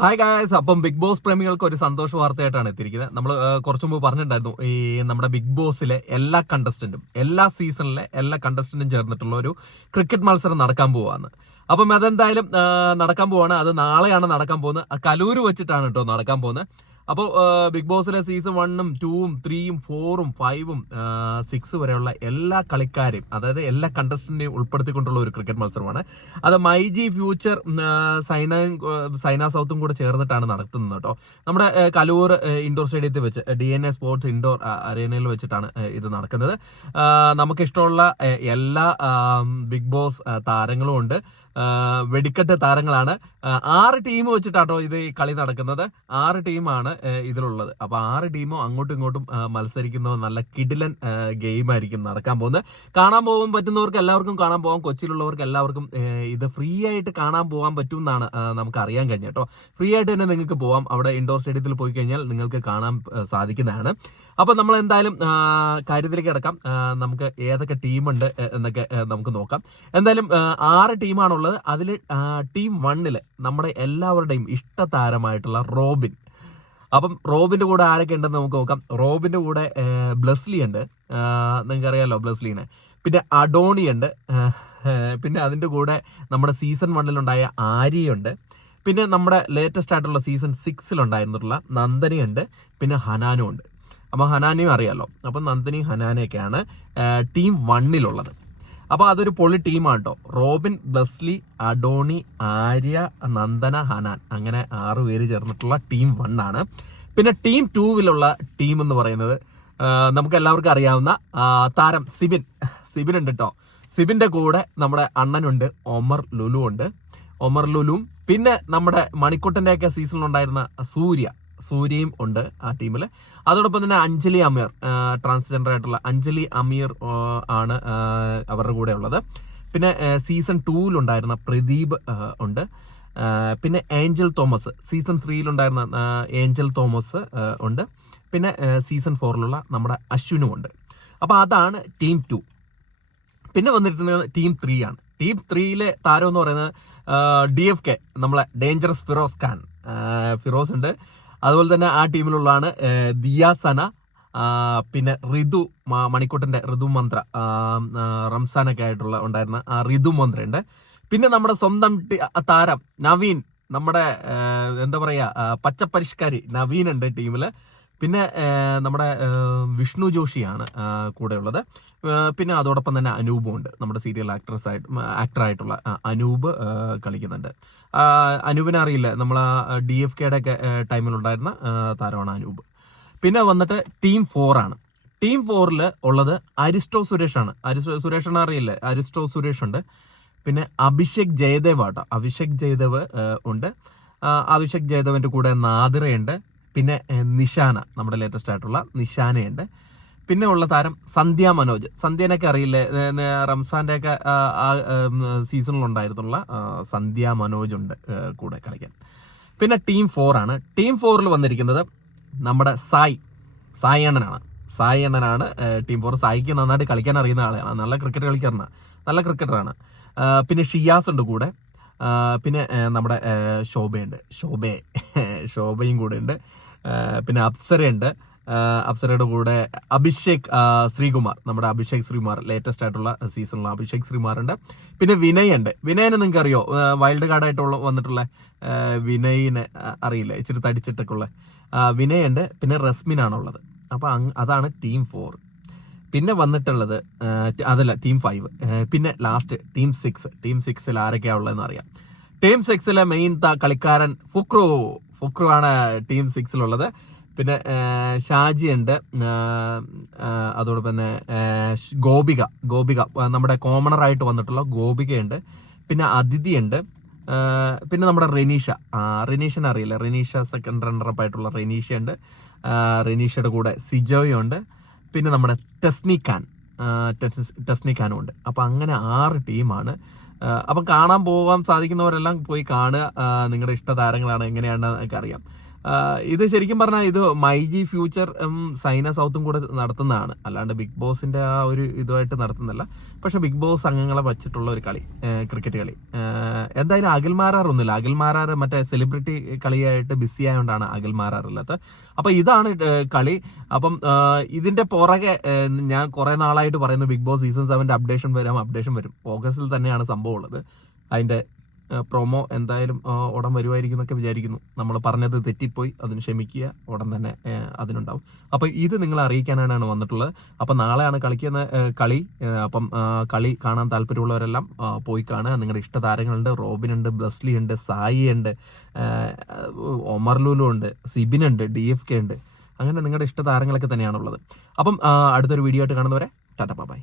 Hi guys അപ്പം Bigg Boss പ്രേമികൾക്ക് ഒരു സന്തോഷ വാർത്തയായിട്ടാണ് എത്തിയിരിക്കുന്നത്. നമ്മൾ കുറച്ചു മുമ്പ് പറഞ്ഞിട്ടുണ്ടായിരുന്നു ഈ നമ്മുടെ ബിഗ് ബോസിലെ എല്ലാ കണ്ടസ്റ്റന്റും എല്ലാ സീസണിലെ എല്ലാ കണ്ടസ്റ്റന്റും ചേർന്നിട്ടുള്ള ഒരു ക്രിക്കറ്റ് മത്സരം നടക്കാൻ പോവാണ് അപ്പം അതെന്തായാലും നടക്കാൻ പോവാണ്. അത് നാളെയാണ് നടക്കാൻ പോകുന്നത്. കലൂർ വെച്ചിട്ടാണ് കേട്ടോ നടക്കാൻ പോകുന്നത്. അപ്പോൾ ബിഗ് ബോസിലെ സീസൺ വണ്ണും ടൂവും ത്രീയും ഫോറും ഫൈവും സിക്സ് വരെയുള്ള എല്ലാ കളിക്കാരെയും അതായത് എല്ലാ കണ്ടസ്റ്റന്റിനെയും ഉൾപ്പെടുത്തിക്കൊണ്ടുള്ള ഒരു ക്രിക്കറ്റ് മത്സരമാണ്. അത് മൈജി ഫ്യൂച്ചർ സൈന സൈന സൗത്തും കൂടെ ചേർന്നിട്ടാണ് നടത്തുന്നത് കേട്ടോ. നമ്മുടെ കലൂർ ഇൻഡോർ സ്റ്റേഡിയത്തിൽ വെച്ച് D N A sports indoor അരേനയിൽ വെച്ചിട്ടാണ് ഇത് നടക്കുന്നത്. നമുക്കിഷ്ടമുള്ള എല്ലാ ബിഗ് ബോസ് താരങ്ങളും ഉണ്ട്. വെടിക്കെട്ട് താരങ്ങളാണ്. ആറ് ടീം വെച്ചിട്ടാട്ടോ ഇത് ഈ കളി നടക്കുന്നത്. ആറ് ടീമാണ് ഇതിലുള്ളത്. അപ്പൊ ആറ് ടീമും അങ്ങോട്ടും ഇങ്ങോട്ടും മത്സരിക്കുന്ന നല്ല കിടിലൻ ഗെയിം ആയിരിക്കും നടക്കാൻ പോകുന്നത്. കാണാൻ പോകാൻ പറ്റുന്നവർക്ക് എല്ലാവർക്കും കാണാൻ പോകാം. കൊച്ചിയിലുള്ളവർക്ക് എല്ലാവർക്കും ഇത് ഫ്രീ ആയിട്ട് കാണാൻ പോകാൻ പറ്റും എന്നാണ് നമുക്ക് അറിയാൻ കഴിഞ്ഞ കേട്ടോ ഫ്രീ ആയിട്ട് തന്നെ നിങ്ങൾക്ക് പോവാം. അവിടെ ഇൻഡോർ സ്റ്റേഡിയത്തിൽ പോയി കഴിഞ്ഞാൽ നിങ്ങൾക്ക് കാണാൻ സാധിക്കുന്നതാണ്. അപ്പൊ നമ്മൾ എന്തായാലും കാര്യത്തിലേക്ക് കിടക്കാം. നമുക്ക് ഏതൊക്കെ ടീമുണ്ട് എന്നൊക്കെ നമുക്ക് നോക്കാം. എന്തായാലും ആറ് ടീമാണുള്ളത്. അതിൽ ടീം വണ്ണിൽ നമ്മുടെ എല്ലാവരുടെയും ഇഷ്ടതാരമായിട്ടുള്ള റോബിൻ. അപ്പം റോബിന്റെ കൂടെ ആരൊക്കെ ഉണ്ടെന്ന് നമുക്ക് നോക്കാം. റോബിന്റെ കൂടെ ബ്ലസ്ലി ഉണ്ട്. നിങ്ങൾക്ക് അറിയാലോ ബ്ലെസ്ലിനെ. പിന്നെ അഡോണി ഉണ്ട്. പിന്നെ അതിന്റെ കൂടെ നമ്മുടെ സീസൺ വണ്ണിലുണ്ടായ ആര്യയുണ്ട് പിന്നെ നമ്മുടെ ലേറ്റസ്റ്റ് ആയിട്ടുള്ള സീസൺ സിക്സിലുണ്ടായിരുന്നിട്ടുള്ള നന്ദനയുണ്ട് പിന്നെ ഹനാനും ഉണ്ട്. അപ്പോൾ ഹനാനിയും അറിയാമല്ലോ അപ്പം നന്ദനിയും ഹനാനയൊക്കെയാണ് ടീം വണ്ണിലുള്ളത് അപ്പോൾ അതൊരു പൊളി ടീമാണ് കേട്ടോ റോബിൻ ബ്ലസ്ലി അഡോണി ആര്യ നന്ദന ഹനാൻ. അങ്ങനെ ആറ് പേര് ചേർന്നിട്ടുള്ള ടീം വൺ ആണ്. പിന്നെ ടീം ടൂവിലുള്ള ടീം എന്ന് പറയുന്നത് നമുക്ക് എല്ലാവർക്കും അറിയാവുന്ന താരം സിബിൻ. സിബിൻ ഉണ്ട് കേട്ടോ സിബിന്റെ കൂടെ നമ്മുടെ അണ്ണനുണ്ട് ഒമർ ലുലു ഉണ്ട്. ഒമർ ലുലും പിന്നെ നമ്മുടെ മണിക്കുട്ടന്റെ ഒക്കെ സീസണിലുണ്ടായിരുന്ന സൂര്യ. സൂര്യയും ഉണ്ട് ആ ടീമിൽ അതോടൊപ്പം തന്നെ അഞ്ജലി അമീർ ട്രാൻസ്ജെൻഡർ ആയിട്ടുള്ള അഞ്ജലി അമീർ ആണ് അവരുടെ കൂടെ ഉള്ളത്. പിന്നെ സീസൺ ടൂവിലുണ്ടായിരുന്ന പ്രദീപ് ഉണ്ട്. പിന്നെ ഏഞ്ചൽ തോമസ് സീസൺ ത്രീയിലുണ്ടായിരുന്ന ഏഞ്ചൽ തോമസ് ഉണ്ട്. പിന്നെ സീസൺ ഫോറിലുള്ള നമ്മുടെ അശ്വിനും ഉണ്ട്. അപ്പോൾ അതാണ് ടീം ടു പിന്നെ വന്നിട്ടുള്ളത് ടീം ത്രീ ആണ്. ടീം ത്രീയിലെ താരം എന്ന് പറയുന്നത് ഡി എഫ് കെ നമ്മളെ ഡേഞ്ചറസ് ഫിറോസ് ഖാൻ ഫിറോസ് ഉണ്ട്. അതുപോലെ തന്നെ ആ ടീമിലുള്ളതാണ് ദിയാസന പിന്നെ ഋതു മ- മണിക്കൂട്ടന്റെ ഋതു മന്ത്ര റംസാനൊക്കെ ആയിട്ടുള്ള ഉണ്ടായിരുന്ന ആ ഋതു മന്ത്ര ഉണ്ട് പിന്നെ നമ്മുടെ സ്വന്തം താരം നവീൻ നമ്മുടെ എന്താ പറയാ പച്ചപ്പരിഷ്കാരി നവീൻ ഉണ്ട് ടീമിൽ പിന്നെ നമ്മുടെ വിഷ്ണു ജോഷിയാണ് കൂടെയുള്ളത്. പിന്നെ അതോടൊപ്പം തന്നെ അനൂപും ഉണ്ട്. നമ്മുടെ സീരിയൽ ആക്ട്രസ് ആയിട്ട് ആക്ടറായിട്ടുള്ള അനൂപ് കളിക്കുന്നുണ്ട്. അനൂപിനെ അറിയില്ല. നമ്മൾ ആ ഡി എഫ് കെയുടെ ഒക്കെ ടൈമിലുണ്ടായിരുന്ന താരമാണ് അനൂപ്. പിന്നെ വന്നിട്ട് ടീം ഫോർ ആണ്. ടീം ഫോറിൽ ഉള്ളത് അരിസ്റ്റോ സുരേഷ് ആണ്. അരിസ്റ്റോ സുരേഷിനെ അറിയില്ലേ? അരിസ്റ്റോ സുരേഷ് ഉണ്ട്. പിന്നെ അഭിഷേക് ജയദേവ് ആട്ടോ. അഭിഷേക് ജയദേവ് ഉണ്ട്. അഭിഷേക് ജയദേവിന്റെ കൂടെ നാദിറയുണ്ട്. പിന്നെ നിഷാന നമ്മുടെ ലേറ്റസ്റ്റ് ആയിട്ടുള്ള നിഷാനയുണ്ട്. പിന്നെ ഉള്ള താരം സന്ധ്യ മനോജ്. സന്ധ്യനൊക്കെ അറിയില്ലേ? റംസാന്റെ ഒക്കെ സീസണിൽ ഉണ്ടായിരുന്നുള്ള സന്ധ്യ മനോജ് ഉണ്ട് കൂടെ കളിക്കാൻ. പിന്നെ ടീം ഫോർ ആണ്. ടീം ഫോറിൽ വന്നിരിക്കുന്നത് നമ്മുടെ സായി. സായി അണ്ണനാണ്. സായി അണ്ണനാണ് ടീം ഫോർ. സായിക്ക് നന്നായിട്ട് കളിക്കാൻ അറിയുന്ന ആളാണ്. നല്ല ക്രിക്കറ്റ് കളിക്കാരനാണ് നല്ല ക്രിക്കറ്ററാണ്. പിന്നെ ഷിയാസ് ഉണ്ട് കൂടെ. പിന്നെ നമ്മുടെ ശോഭയുണ്ട്. ശോഭയെ ശോഭയും കൂടെ ഉണ്ട്. പിന്നെ അപ്സരയുണ്ട്. അപ്സരയുടെ കൂടെ അഭിഷേക് ശ്രീകുമാർ നമ്മുടെ അഭിഷേക് ശ്രീകുമാർ ലേറ്റസ്റ്റ് ആയിട്ടുള്ള സീസണിലുള്ള അഭിഷേക് ശ്രീകുമാർ ഉണ്ട് പിന്നെ വിനയ് ഉണ്ട് വിനയനെ നിങ്ങൾക്ക് അറിയോ വൈൽഡ് കാർഡായിട്ടുള്ള വന്നിട്ടുള്ള വിനയിനെ അറിയില്ല? ഇച്ചിരി തടിച്ചിട്ടൊക്കെ ഉള്ള വിനയ് ഉണ്ട് പിന്നെ റസ്മിനാണുള്ളത് അപ്പൊ അങ്- അതാണ് ടീം ഫോർ പിന്നെ വന്നിട്ടുള്ളത് അതല്ല ടീം ഫൈവ് പിന്നെ ലാസ്റ്റ് ടീം സിക്സ് ടീം സിക്സിൽ ആരൊക്കെയാ ഉള്ളതെന്ന് അറിയാം. ടീം സിക്സിലെ മെയിൻ കളിക്കാരൻ ഫുക്രു. ഫുക്രു ആണ് ടീം സിക്സിലുള്ളത് പിന്നെ ഷാജി ഉണ്ട്. അതോടൊപ്പം തന്നെ ഗോപിക. ഗോപിക നമ്മുടെ കോമണറായിട്ട് വന്നിട്ടുള്ള ഗോപികയുണ്ട്. പിന്നെ അതിഥി ഉണ്ട്. പിന്നെ നമ്മുടെ റെനീഷ. റെനീഷനെ അറിയില്ല? റെനീഷ സെക്കൻഡ് റണ്ണറപ്പ് ആയിട്ടുള്ള റെനീഷ ഉണ്ട് റെനീഷയുടെ കൂടെ സിജോയും ഉണ്ട്. പിന്നെ നമ്മുടെ ടെസ്നി ഖാൻ. ടെസ്നി ഖാനും ഉണ്ട്. അപ്പം അങ്ങനെ ആറ് ടീമാണ്. അപ്പം കാണാൻ പോകാൻ സാധിക്കുന്നവരെല്ലാം പോയി കാണുക. നിങ്ങളുടെ ഇഷ്ട താരങ്ങളാണ് എങ്ങനെയാണെന്ന് അറിയാം ഇത് ശരിക്കും പറഞ്ഞാൽ ഇത് മൈജി ഫ്യൂച്ചർ സൈന സൗത്തും കൂടെ നടത്തുന്നതാണ്. അല്ലാണ്ട് ബിഗ് ബോസിന്റെ ആ ഒരു ഇതുമായിട്ട് നടത്തുന്നില്ല പക്ഷെ ബിഗ് ബോസ് അംഗങ്ങളെ വച്ചിട്ടുള്ള ഒരു കളി ക്രിക്കറ്റ് കളി. എന്തായാലും അഖിൽമാരാർ ഒന്നുമില്ല. അഖിൽമാരാർ മറ്റേ സെലിബ്രിറ്റി കളിയായിട്ട് ബിസി ആയതുകൊണ്ടാണ് ഇല്ലാത്തത് അപ്പൊ ഇതാണ് കളി. അപ്പം ഇതിന്റെ പുറകെ ഞാൻ കുറെ നാളായിട്ട് പറയുന്നു ബിഗ് ബോസ് സീസൺ സെവന്റെ അപ്ഡേഷൻ വരാം അപ്ഡേഷൻ വരും. ഓഗസ്റ്റിൽ തന്നെയാണ് സംഭവം ഉള്ളത്. അതിന്റെ പ്രൊമോ എന്തായാലും ഉടൻ വരുമായിരിക്കും എന്നൊക്കെ വിചാരിക്കുന്നു. നമ്മൾ പറഞ്ഞത് തെറ്റിപ്പോയി അതിന് ക്ഷമിക്കുക ഉടൻ തന്നെ അതിനുണ്ടാവും. അപ്പോൾ ഇത് നിങ്ങൾ അറിയിക്കാനാണ് വന്നിട്ടുള്ളത്. അപ്പം നാളെയാണ് കളിക്കുന്ന കളി. അപ്പം കളി കാണാൻ താല്പര്യമുള്ളവരെല്ലാം പോയി കാണുക. നിങ്ങളുടെ ഇഷ്ട താരങ്ങളുണ്ട്. റോബിൻ ഉണ്ട് ബ്ലസ്ലി ഉണ്ട് സായി ഉണ്ട് ഒമർ ലുലു ഉണ്ട് സിബിൻ ഉണ്ട് ഡി എഫ് കെ ഉണ്ട് അങ്ങനെ നിങ്ങളുടെ ഇഷ്ട താരങ്ങളൊക്കെ തന്നെയാണുള്ളത്. അപ്പം അടുത്തൊരു വീഡിയോ ആയിട്ട് കാണുന്നവരെ ടാറ്റ ബൈ.